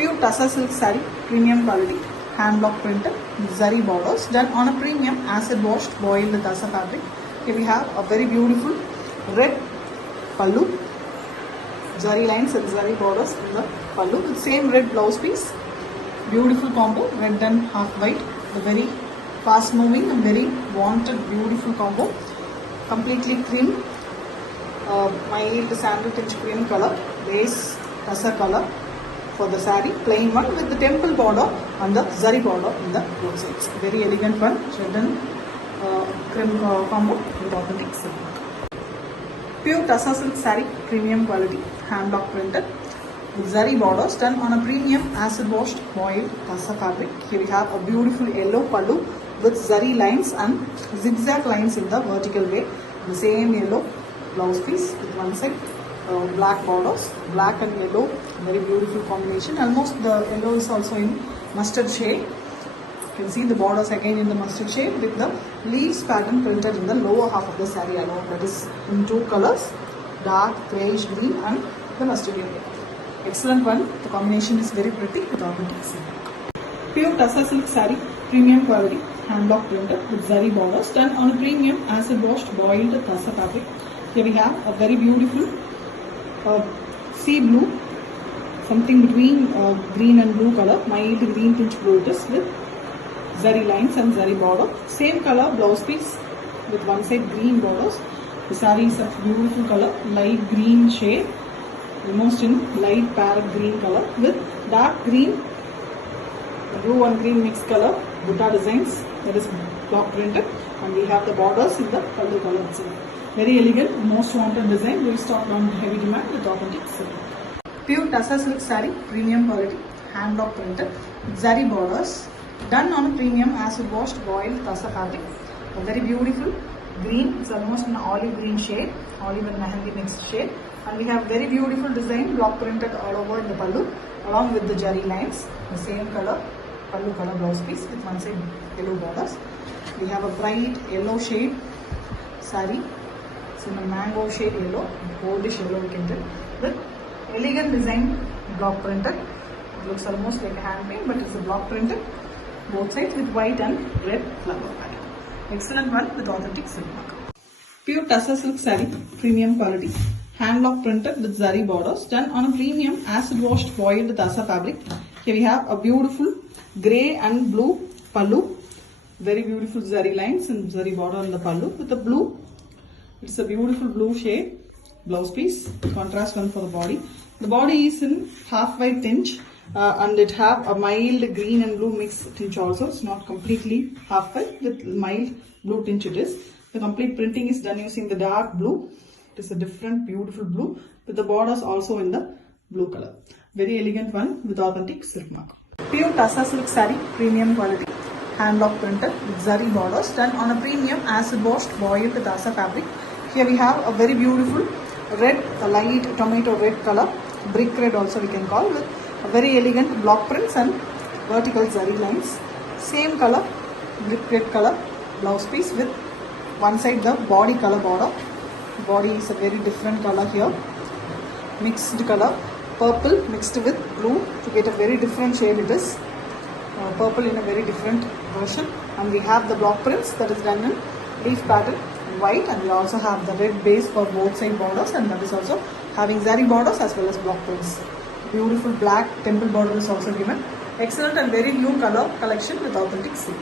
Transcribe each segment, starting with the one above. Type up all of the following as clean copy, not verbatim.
Pure Tussar silk saree, premium quality, hand block printed, zari borders, done on a premium acid washed boiled Tussar fabric. Here we have a very beautiful red pallu, zari lines and zari borders in the pallu with same red blouse piece. Beautiful combo, red and half white, the very fast moving and very wanted beautiful combo. Completely cream, mild sandal tinge cream color, base Tussar color for the saree, plain one with the temple border and the zari border in the both sides. Very elegant one, red and cream combo with authentic silk. Pure Tussar silk saree, premium quality, hand block printed with zari borders done on a premium acid washed boiled Tussar fabric. Here we have a beautiful yellow pallu with zari lines and zigzag lines in the vertical way. The same yellow blouse piece with one side. Black borders, black and yellow, very beautiful combination. Almost the yellow is also in mustard shade. You can see the borders again in the mustard shade with the leaves pattern printed in the lower half of the saree alone. That is in two colors, dark greyish green and the mustard yellow. Excellent one. The combination is very pretty with authentic silk. Pure Tussar silk saree, premium quality, hand block printed with zari borders done on a premium acid washed boiled Tussar fabric. Here we have a very beautiful sea blue, something between green and blue color, mild green tinge blue it is with zari lines and zari border. Same color blouse piece with one side green borders. The saree is a beautiful color, light green shade, almost in light parrot green color with dark green, blue and green mixed color, butta designs that is block printed, and we have the borders in the pallu color itself. Very elegant, most wanted design, restocked on heavy demand with authentic silk. Pure Tussar silk saree, premium quality, hand block printed, zari borders, done on a premium acid washed boiled Tussar fabric. A very beautiful green, it's almost an olive green shade, olive and mehendi mixed shade. And we have very beautiful design, block printed all over in the pallu, along with the zari lines, the same color, pallu color blouse piece with one side yellow borders. We have a bright yellow shade saree. It's in a mango shade yellow, goldish yellow we can tell, with elegant design block printed. It looks almost like a hand paint, but it's a block printed, both sides with white and red flower pattern. Excellent one with authentic silk mark. Pure Tussar silk saree, premium quality, hand block printed with zari borders done on a premium acid washed boiled Tussar fabric. Here we have a beautiful grey and blue pallu, very beautiful zari lines and zari border on the pallu with the blue. It's a beautiful blue shade blouse piece, contrast one for the body. The body is in half white tinge and it have a mild green and blue mixed tinge also. It's not completely half white, with mild blue tinge it is. The complete printing is done using the dark blue. It is a different beautiful blue with the borders also in the blue color. Very elegant one with authentic silk mark. Pure Tussar silk saree, premium quality, hand block printed with zari borders done on a premium acid washed boiled Tussar fabric. Here we have a very beautiful red, a light tomato red color, brick red also we can call, with a very elegant block prints and vertical zari lines. Same color, brick red color blouse piece with one side the body color border. Body is a very different color here, mixed color, purple mixed with blue to get a very different shade it is. Purple in a very different version, and we have the block prints that is done in leaf pattern white, and we also have the red base for both side borders, and that is also having zari borders as well as block prints. Beautiful black temple border is also given. Excellent and very new color collection with authentic silk.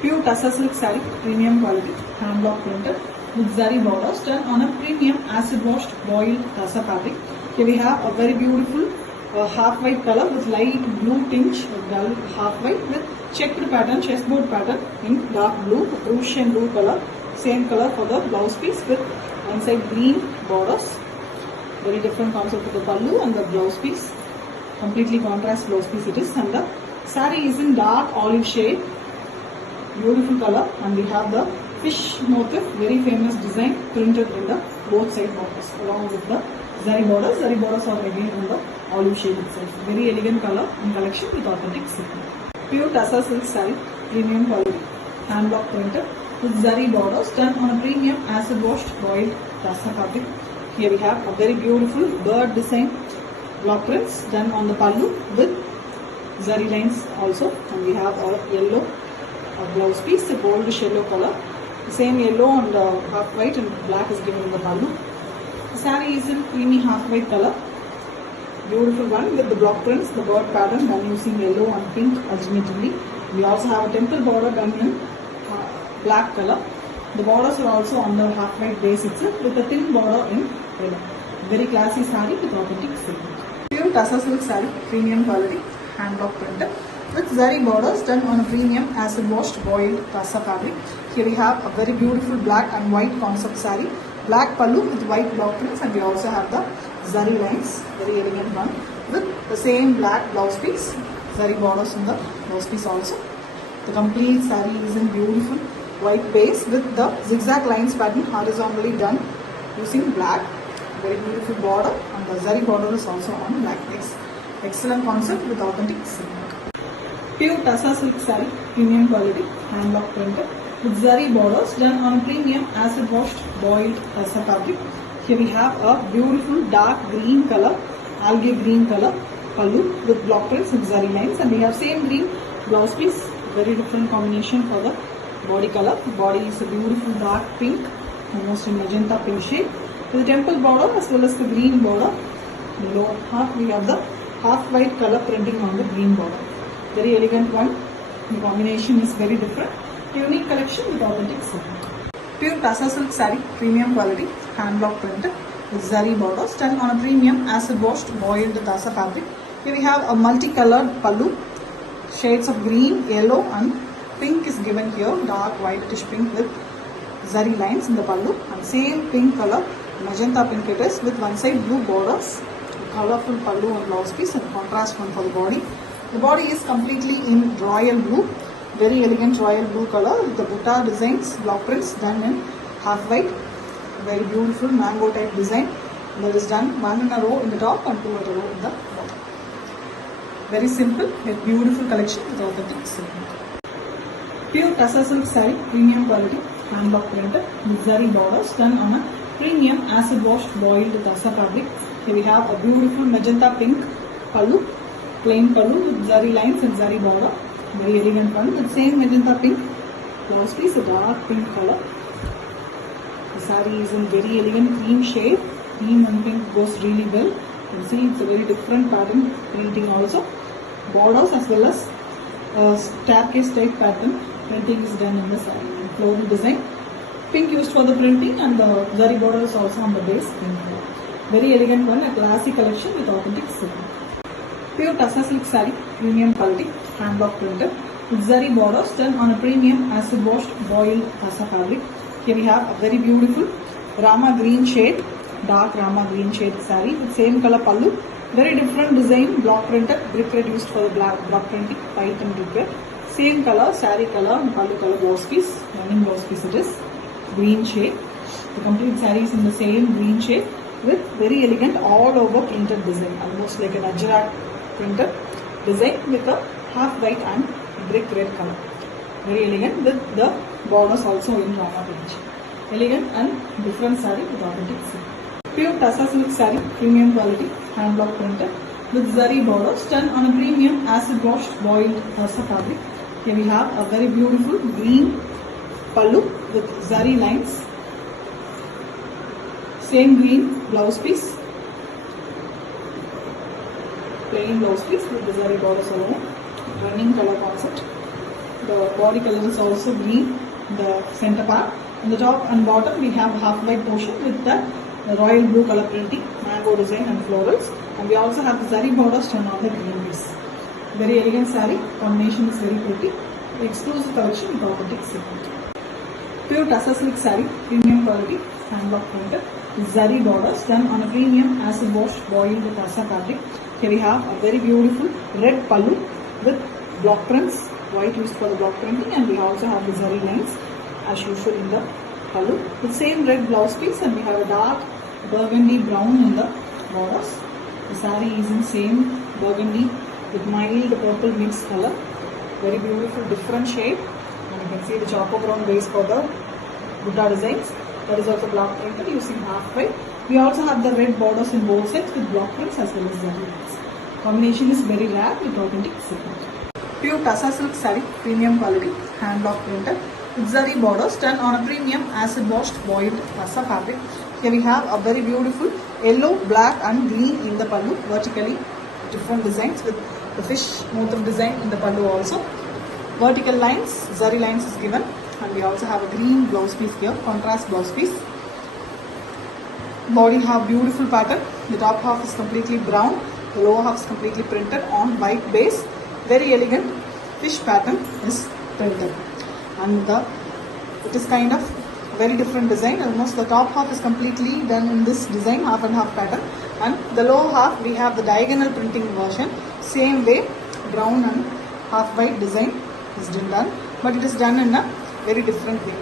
Pure Tussar silk saree, premium quality, hand block printed with zari borders done on a premium acid washed boiled Tussar fabric. Here we have a very beautiful half white color with light blue tinge, dull half white with checked pattern, chessboard pattern in dark blue, Prussian blue color. Same color for the blouse piece with one side green borders. Very different concept of the pallu and the blouse piece. Completely contrast blouse piece it is, and the saree is in dark olive shade. Beautiful color, and we have the fish motif, very famous design printed in the both side borders along with the zari borders. Zari borders are again in the olive shade itself. Very elegant color and collection with authentic silk. Pure Tussar silk saree, premium quality, hand block printed with zari borders done on a premium acid washed boiled Tussar fabric. Here we have a very beautiful bird design block prints done on the pallu with zari lines also, and we have a yellow blouse piece, a goldish yellow color. The same yellow and half white and black is given in the pallu. The saree is in creamy half white color. Beautiful one with the block prints, the bird pattern done using yellow and pink alternatively. We also have a temple border done in black color. The borders are also on the half white base itself with a thin border in yellow. Very classy saree with authentic silk. Pure Tassa silk saree, premium quality, hand block printed with zari borders done on a premium acid washed boiled Tassa fabric. Here we have a very beautiful black and white concept saree, black pallu with white block prints, and we also have the zari lines, very elegant one with the same black blouse piece, zari borders in the blouse piece also. The complete saree is in beautiful white base with the zigzag lines pattern horizontally done using black. Very beautiful border, and the zari border is also on black base. Excellent concept with authentic silk. Pure Tassa silk saree, premium quality, hand block printed with zari borders done on a premium acid washed boiled Tassa fabric. Here we have a beautiful dark green color, algae green color pallu with block prints and zari lines, and we have same green blouse piece. Very different combination for the body color. The body is a beautiful dark pink, almost a magenta pink shade, with the temple border as well as the green border. The lower half we have the half white color printing on the green border. Very elegant one. The combination is very different. Unique collection with authentic silk. Pure Tassa silk saree, premium quality, hand block printed with zari borders done on a premium acid washed boiled Tassa fabric. Here we have a multicolored pallu, shades of green, yellow and pink is given here, dark whitish pink with zari lines in the pallu, and same pink color, magenta pink it is with one side blue borders, colorful pallu and blouse piece, and contrast one for the body. The body is completely in royal blue, very elegant royal blue color with the butta designs, block prints done in half white. Very beautiful mango type design that is done one in a row in the top and two at a row in the bottom. Very simple yet beautiful collection with authentic silk. Pure Tassa silk saree, premium quality, hand block printed with zari borders done on a premium acid washed boiled Tassa fabric. Here we have a beautiful magenta pink pallu, plain pallu with zari lines and zari border. Very elegant one with same magenta pink blouse piece, a dark pink color. The saree is in very elegant cream shade. Cream and pink goes really well. You can see it's a very different pattern printing also. Borders as well as staircase type pattern printing is done in the saree. Floral design. Pink used for the printing, and the zari border is also on the base pink. Very elegant one, a classy collection with authentic silk. Pure Tassa silk saree, premium quality, hand block printed with zari borders done on a premium acid washed boiled Tassa fabric. Here we have a very beautiful Rama green shade, dark Rama green shade saree with same color pallu. Very different design, block printed, brick red used for the black block printing, white and brick red. Same color, saree color and pallu color blouse piece, running blouse piece it is, green shade. The complete saree is in the same green shade with very elegant all over printed design, almost like an Ajrak printed design with a half white and brick red color. Very elegant with the borders also in Rama range. Elegant and different saree with authentic silk. Pure Tassa silk saree, premium quality, hand block printed with zari borders done on a premium acid washed boiled Tassa fabric. Here we have a very beautiful green pallu with zari lines. Same green blouse piece, plain blouse piece with the zari borders alone. Running color concept. The body color is also green, the center part. On the top and bottom we have half white portion with the royal blue color printing, mango design and florals. And we also have the zari borders done on the green piece. Very elegant saree, combination is very pretty. Exclusive collection with authentic silk. Pure Tassa silk saree, premium quality, hand block printed with zari borders done on a premium acid washed boiled Tassa fabric. Here we have a very beautiful red pallu with block prints, white used for the block printing, and we also have the zari lines as usual in the pallu with same red blouse piece, and we have a dark burgundy brown in the borders. The saree is in same burgundy with mild purple mixed color. Very beautiful different shade, and you can see the choco brown base for the Buddha designs. that is also block printed using half white. We also have the red borders in both sides with block prints as well as zari lines. Combination is very rare with authentic silk. Pure Tassa silk saree, premium quality, hand block printed with zari borders done on a premium acid washed boiled Tassa fabric. Here we have a very beautiful yellow, black and green in the pallu, vertically different designs with the fish motif design in the pallu also. Vertical lines, zari lines is given, and we also have a green blouse piece here, contrast blouse piece. Body have beautiful pattern. The top half is completely brown, the lower half is completely printed on white base. Very elegant fish pattern is printed, and it is kind of very different design. Almost the top half is completely done in this design, half and half pattern, and the lower half we have the diagonal printing version. Same way, brown and half white design is done, but it is done in a very different way.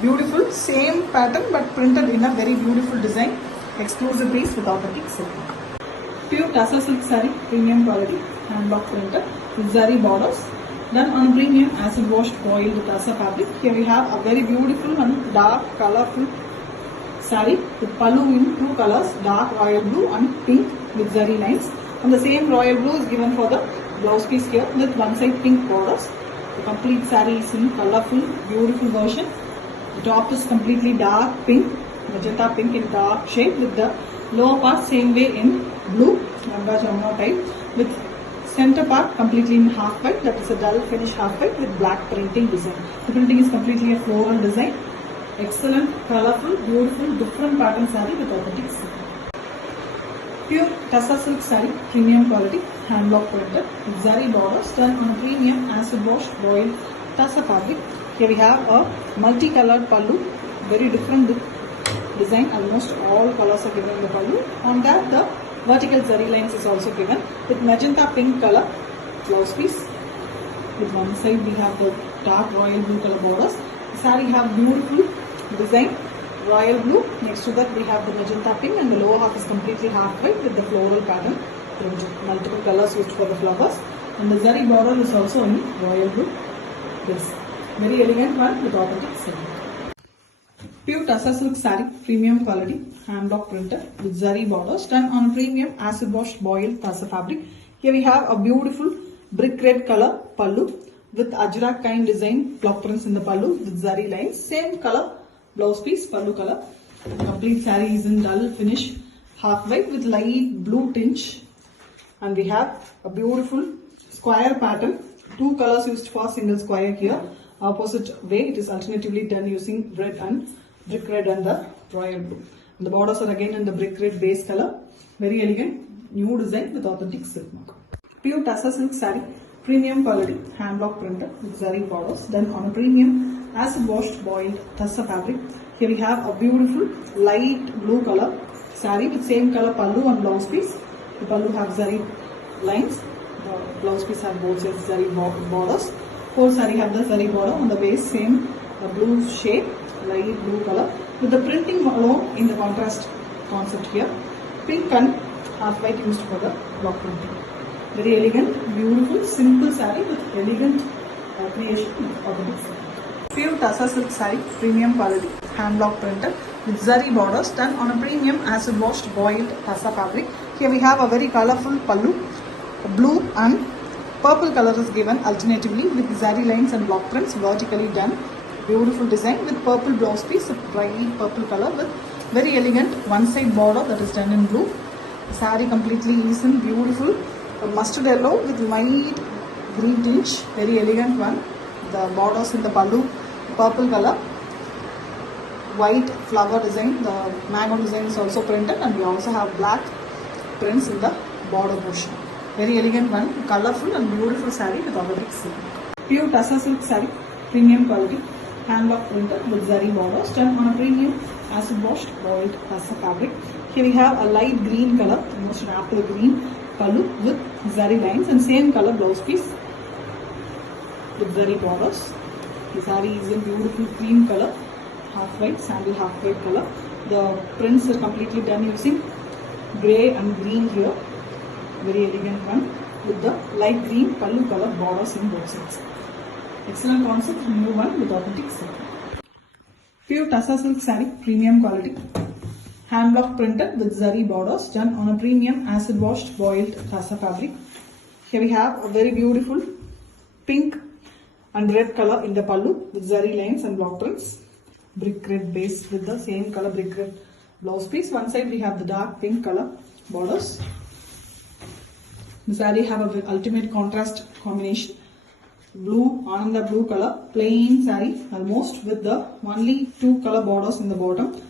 Beautiful, same pattern but printed in a very beautiful design. Exclusive piece with authentic silk. Pure Tassa silk saree, premium quality, hand block printed with zari borders done on a premium acid washed boiled Tassa fabric. Here we have a very beautiful and dark colorful saree with pallu in two colors, dark royal blue and pink with zari lines. And the same royal blue is given for the blouse piece here with one side pink borders. The complete saree is in colorful, beautiful version. The top is completely dark pink, magenta pink in dark shade with the lower part same way in blue, Ganga Jamuna type, with center part completely in half white, that is a dull finish half white with black printing design. The printing is completely a floral design. Excellent, colorful, beautiful, different pattern saree with authentic silk. Pure Tassa silk saree, premium quality, hand block printed with zari borders done on a premium acid washed boiled Tassa fabric. Here we have a multicolored pallu, very different design. Almost all colors are given in the pallu. On that, the vertical zari lines is also given with magenta pink color blouse piece. With one side we have the dark royal blue color borders. The saree have beautiful design, royal blue. Next to that we have the magenta pink, and the lower half is completely half white with the floral pattern. Multiple colors used for the flowers, and the zari border is also in royal blue. Yes, very elegant one with authentic silk. Pure Tassa silk saree, premium quality, hand block printed with zari borders done on a premium acid washed boiled Tassa fabric. Here we have a beautiful brick red color pallu with ajrak kind design block prints in the pallu with zari lines. Same color blouse piece, pallu color. Complete saree is in dull finish half white with light blue tinge, and we have a beautiful square pattern. Two colors used for single square here. Opposite way it is alternatively done using red and brick red and the royal blue. And the borders are again in the brick red base color. Very elegant, new design with authentic silk mark. Pure Tassa silk saree, premium quality, hand block printed with zari borders done on a premium acid washed boiled Tassa fabric. Here we have a beautiful light blue color saree with same color pallu and blouse piece. The pallu have zari lines. The blouse piece have both sides zari borders. Whole saree have the zari border on the base, same blue shade, light blue color with the printing alone in the contrast concept here. Pink and half white used for the block printing. Very elegant, beautiful, simple saree with elegant creation with authentic silk. Pure Tassa silk saree, premium quality, hand block printed with zari borders done on a premium acid washed boiled Tassa fabric. Here we have a very colorful pallu, blue and purple color is given alternatively with zari lines and block prints vertically done. Beautiful design with purple blouse piece, a bright purple color with very elegant one side border that is done in blue. The saree completely is in beautiful mustard yellow with light green tinge. Very elegant one. The borders in the pallu, purple color, white flower design. The mango design is also printed, and we also have black prints in the border portion. Very elegant one, colorful and beautiful saree with authentic silk. Pure Tassa silk saree, premium quality, hand block printed with zari borders done on a premium acid washed boiled Tassa fabric. Here we have a light green color, almost an apple green pallu with zari lines, and same color blouse piece with zari borders. The saree is in beautiful cream color, half white, sandal half white color. The prints are completely done using grey and green here. Very elegant one with the light green pallu color borders in both sides. Excellent concept, new one with authentic silk. Pure Tassa silk saree, premium quality. Hand block printed with zari borders done on a premium acid washed boiled Tassa fabric. Here we have a very beautiful pink and red color in the pallu with zari lines and block prints. Brick red base with the same color brick red blouse piece. One side we have the dark pink color borders. The saree have a ultimate contrast combination. Blue, Ananda blue color, plain saree almost with the only two color borders in the bottom.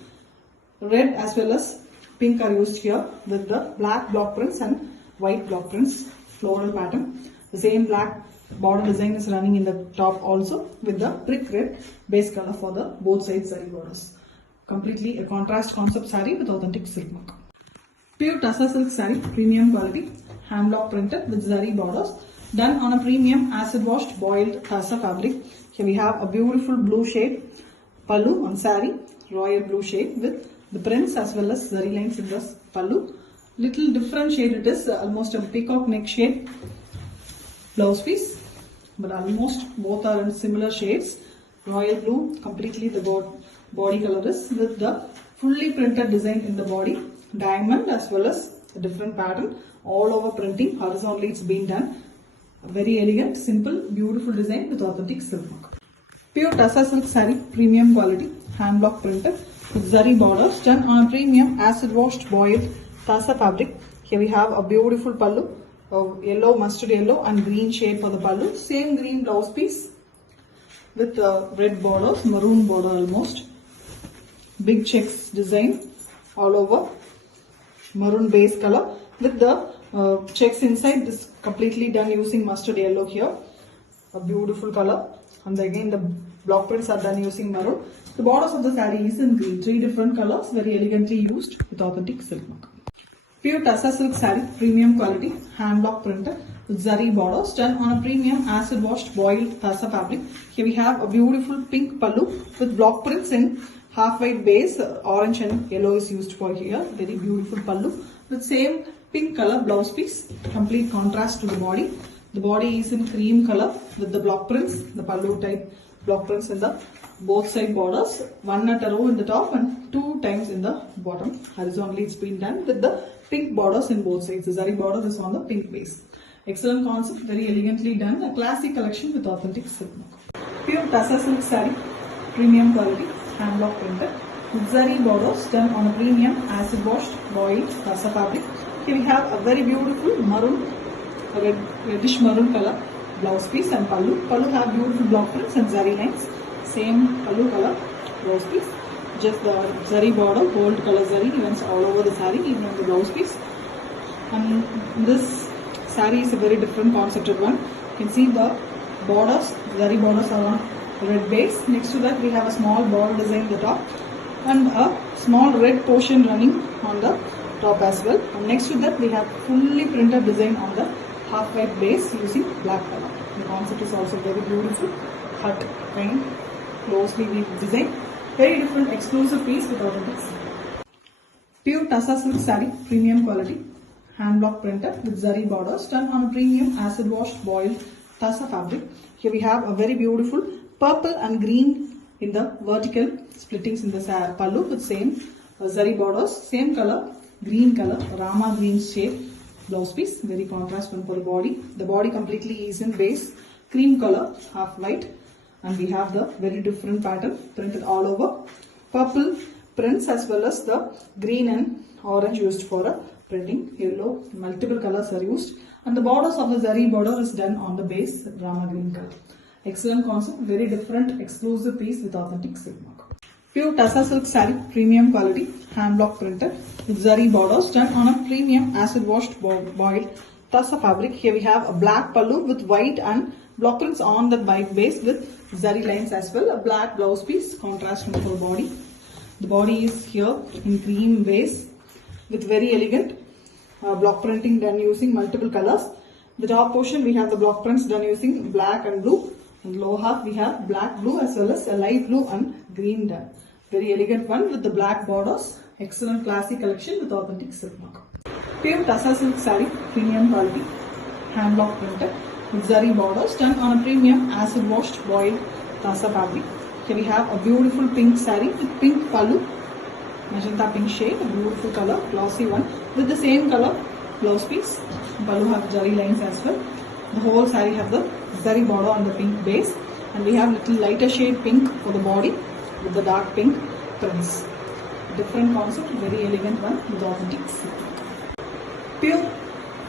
Red as well as pink are used here with the black block prints and white block prints, floral pattern. The same black border design is running in the top also with the brick red base color for the both sides saree borders. Completely a contrast concept saree with authentic silk mark. Pure Tassa silk saree, premium quality, hand block printed with zari borders, done on a premium acid washed boiled Tassa fabric. Here we have a beautiful blue shade pallu on saree, royal blue shade with the prints as well as zari lines in the pallu. Little different shade it is, almost a peacock neck shade blouse piece, but almost both are in similar shades. Royal blue, completely the body color is with the fully printed design in the body, diamond as well as a different pattern, all over printing, horizontally it's been done. A very elegant, simple, beautiful design with authentic silk mark. Pure Tassa silk saree, premium quality, hand block printed with zari borders done on a premium acid washed boiled Tassa fabric. Here we have a beautiful pallu, yellow, mustard yellow and green shade for the pallu. Same green blouse piece with red borders, maroon border almost. Big checks design all over, maroon base color with the checks inside. This completely done using mustard yellow here. A beautiful color. And again the block prints are done using maroon. The borders of the saree is in green. Three different colors, very elegantly used with authentic silk mark. Pure Tassa silk saree, premium quality, hand block printed with zari borders done on a premium acid washed boiled Tassa fabric. Here we have a beautiful pink pallu with block prints in half white base. Orange and yellow is used for here. Very beautiful pallu with same pink color blouse piece. Complete contrast to the body. The body is in cream color with the block prints, the pallu type block prints in the both side borders, one at a row in the top and two times in the bottom. Horizontally it's been done with the pink borders in both sides. The zari border is on the pink base. Excellent concept, very elegantly done. A classic collection with authentic silk mark. Pure Tassa silk saree, premium quality, hand block printed with zari borders done on a premium acid washed boiled Tassa fabric. Here we have a very beautiful maroon, reddish maroon color blouse piece and pallu. Pallu have beautiful block prints and zari lines. Same pallu color blouse piece. Just the zari border, gold color zari events all over the saree, even on the blouse piece. And this saree is a very different concepted one. You can see the borders, zari borders are on red base. Next to that we have a small border design at the top and a small red portion running on the top as well. And next to that we have fully printed design on the half white base using black color. The concept is also very beautiful, cut kind, closely weaved design. Very different exclusive piece with authentic silk. Pure Tassa silk saree, premium quality, hand block printed with zari borders done on a premium acid washed boiled Tassa fabric. Here we have a very beautiful purple and green in the vertical splittings in the pallu with same zari borders, same color, green color, Rama green shade blouse piece, very contrast one for the body. The body completely is in base, cream color, half white, and we have the very different pattern printed all over. Purple prints as well as the green and orange used for a printing. Yellow, multiple colors are used, and the borders of the zari border is done on the base Rama green color. Excellent concept, very different exclusive piece with authentic silk mark. Pure Tassa silk saree, premium quality, hand block printed with zari borders done on a premium acid washed boiled Tassa fabric. Here we have a black pallu with white and block prints on the white base with zari lines as well. A black blouse piece, contrast for the body. The body is here in cream base with very elegant block printing done using multiple colors. The top portion we have the block prints done using black and blue. In lower half we have black, blue as well as a light blue and green done. Very elegant one with the black borders. Excellent classic collection with authentic silk mark. Pure Tassa silk saree, premium quality, hand block printed with zari borders done on a premium acid washed boiled Tassa fabric. Here we have a beautiful pink saree with pink pallu, magenta pink shade, a beautiful color, glossy one with the same color blouse piece. Pallu have zari lines as well. The whole saree have the zari border on the pink base, and we have little lighter shade pink for the body with the dark pink prints. Different concept, very elegant one with authentic silk. Pure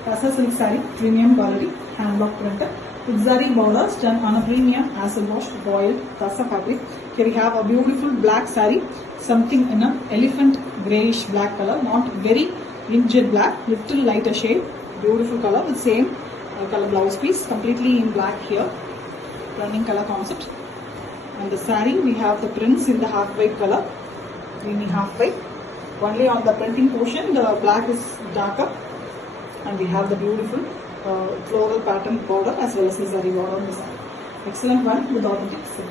Tassa silk saree, premium quality, hand block printed with zari borders done on a premium acid wash boiled Tassa fabric. Here we have a beautiful black saree, something in a elephant greyish black color, not very jet black, little lighter shade, beautiful color with same color blouse piece, completely in black here, running color concept. And the saree we have the prints in the half white color, creamy half white. Only on the printing portion the black is darker, and we have the beautiful floral pattern border as well as the zari border on the saree. Excellent one with authentic silk.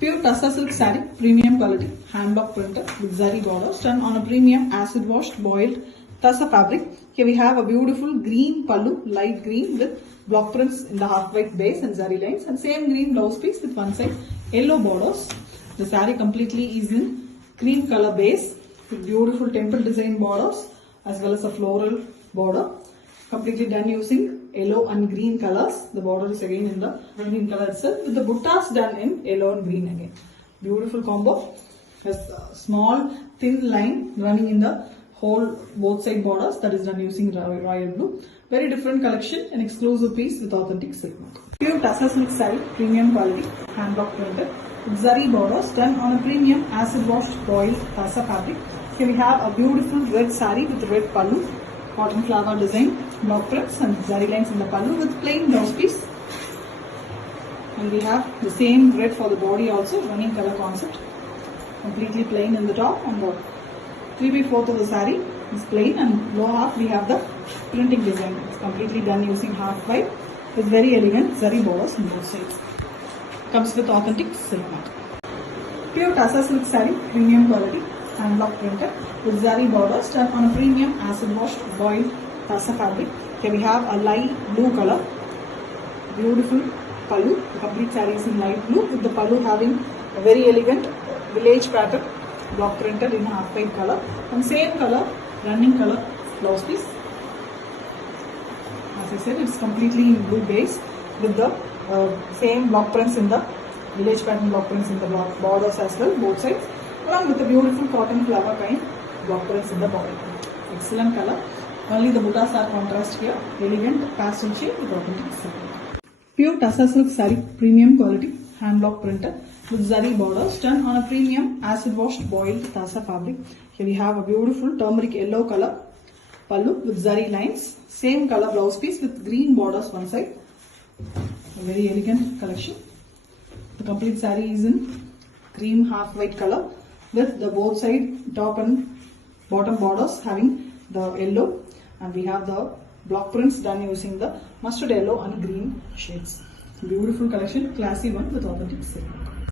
Pure Tassa silk saree, premium quality, hand block printed with zari borders done on a premium acid washed boiled Tassa fabric. Here we have a beautiful green pallu, light green with block prints in the half white base and zari lines, and same green blouse piece with one side yellow borders. The saree completely is in cream color base with beautiful temple design borders as well as a floral border, completely done using yellow and green colors. The border is again in the green color itself with the buttas done in yellow and green again. Beautiful combo. Has a small thin line running in the whole both side borders, that is done using royal blue. Very different collection, an exclusive piece with authentic silk mark. Pure Tassa silk saree, premium quality, hand block printed with zari borders done on a premium acid washed boiled Tassa fabric. Here we have a beautiful red saree with red pallu, cotton flower design, block prints and zari lines in the pallu with plain blouse piece. And we have the same red for the body also, running color concept. Completely plain in the top, and the 3/4 of the saree is plain, and lower half we have the printing design. It's completely done using half white with very elegant zari borders on both sides. Comes with authentic silk mat. Pure Tassa silk saree, premium quality, hand block printed with zari borders done on a premium acid washed boiled Tassa fabric. Here we have a light blue color, beautiful pallu. The complete saree is in light blue with the pallu having a very elegant village pattern, block printed in half white color, and same color running color blouse piece. As I said, it's completely in blue base with the same block prints in the village pattern, block prints in the borders as well, both sides, along with the beautiful cotton flower kind block prints in the body. Excellent color. Only the buttas are contrast here. Elegant pastel shade with authentic silk. Pure Tassa silk saree, premium quality, hand block printed with zari borders done on a premium acid washed boiled Tassa fabric. Here we have a beautiful turmeric yellow color pallu with zari lines, same color blouse piece with green borders one side. A very elegant collection. The complete saree is in cream half white color with the both side top and bottom borders having the yellow, and we have the block prints done using the mustard yellow and green shades. Beautiful collection, classy one with authentic silk.